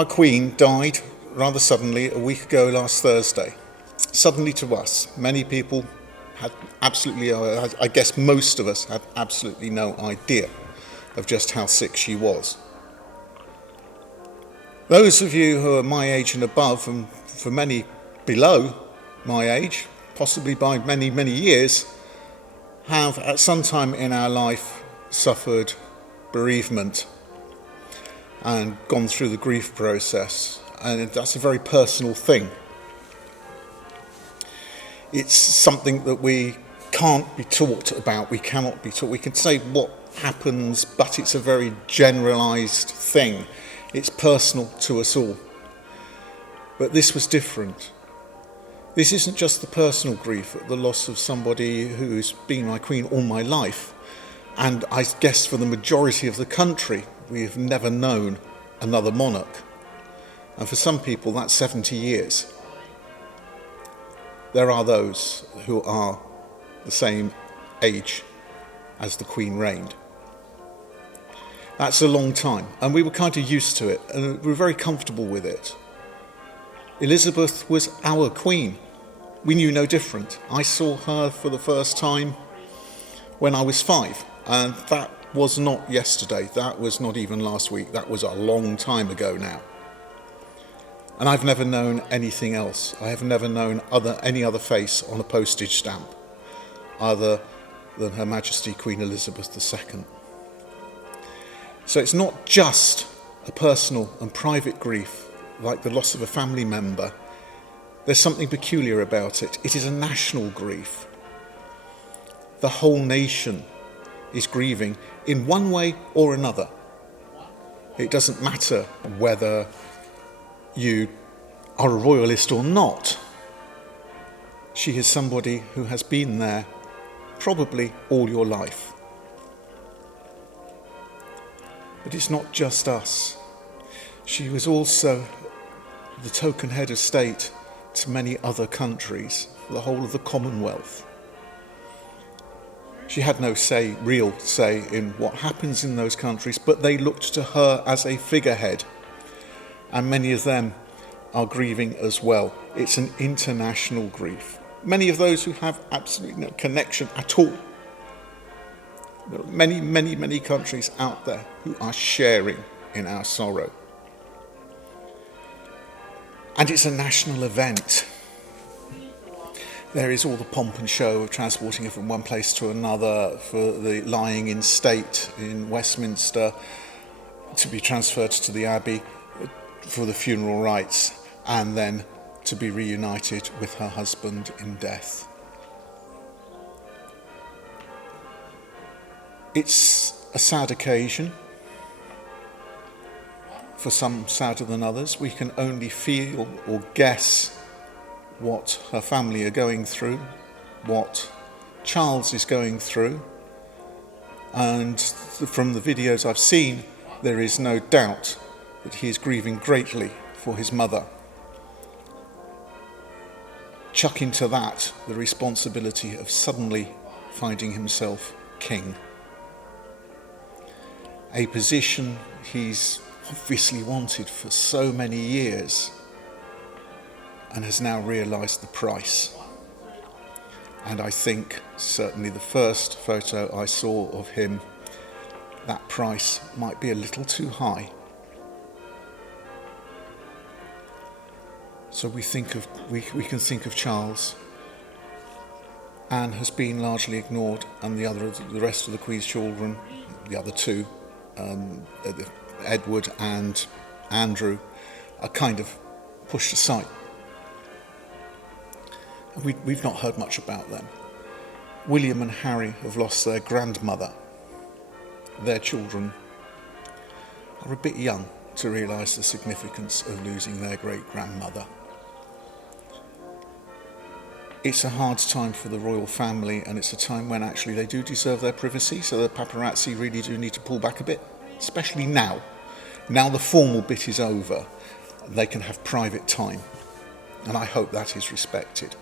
Our Queen died rather suddenly a week ago last Thursday. Suddenly to us. Many people had absolutely, I guess most of us had absolutely no idea of just how sick she was. Those of you who are my age and above, and for many below my age, possibly by many, many years, have at some time in our life suffered bereavement and gone through the grief process. And that's a very personal thing. It's something that we can't be taught about, we cannot be taught. We can say what happens, but it's a very generalised thing. It's personal to us all. But this was different. This isn't just the personal grief at the loss of somebody who's been my Queen all my life. And I guess for the majority of the country, we have never known another monarch. And for some people, that's 70 years. There are those who are the same age as the Queen reigned. That's a long time, and we were kind of used to it, and we were very comfortable with it. Elizabeth was our Queen. We knew no different. I saw her for the first time when I was 5, and that was not yesterday. That was not even last week. That was a long time ago now. And I've never known anything else. I have never known any other face on a postage stamp other than Her Majesty Queen Elizabeth II. So it's not just a personal and private grief like the loss of a family member. There's something peculiar about it. It is a national grief. The whole nation is grieving in one way or another. It doesn't matter whether you are a royalist or not. She is somebody who has been there probably all your life. But it's not just us. She was also the token head of state to many other countries, the whole of the Commonwealth. She had no real say in what happens in those countries, but they looked to her as a figurehead. And many of them are grieving as well. It's an international grief. Many of those who have absolutely no connection at all. There are many, many, many countries out there who are sharing in our sorrow. And it's a national event. There is all the pomp and show of transporting her from one place to another, for the lying in state in Westminster, to be transferred to the Abbey for the funeral rites, and then to be reunited with her husband in death. It's a sad occasion. For some sadder than others. We can only feel or guess what her family are going through, what Charles is going through, and from the videos I've seen, there is no doubt that he is grieving greatly for his mother. Chuck into that the responsibility of suddenly finding himself king. A position he's obviously wanted for so many years and has now realised the price. And I think certainly the first photo I saw of him, that price might be a little too high. So we can think of Charles. Anne has been largely ignored, and the rest of the Queen's children, the other two, Edward and Andrew, are kind of pushed aside. We've not heard much about them. William and Harry have lost their grandmother. Their children are a bit young to realise the significance of losing their great-grandmother. It's a hard time for the royal family, and it's a time when actually they do deserve their privacy, so the paparazzi really do need to pull back a bit, especially now. Now the formal bit is over, they can have private time, and I hope that is respected.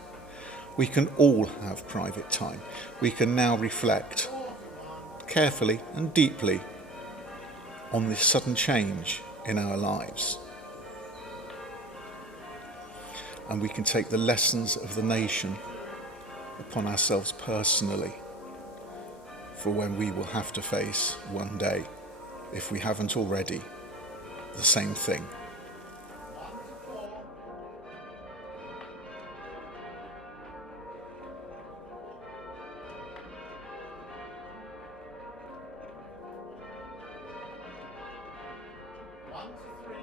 We can all have private time. We can now reflect carefully and deeply on this sudden change in our lives. and we can take the lessons of the nation upon ourselves personally for when we will have to face one day, if we haven't already, the same thing. One, two, three.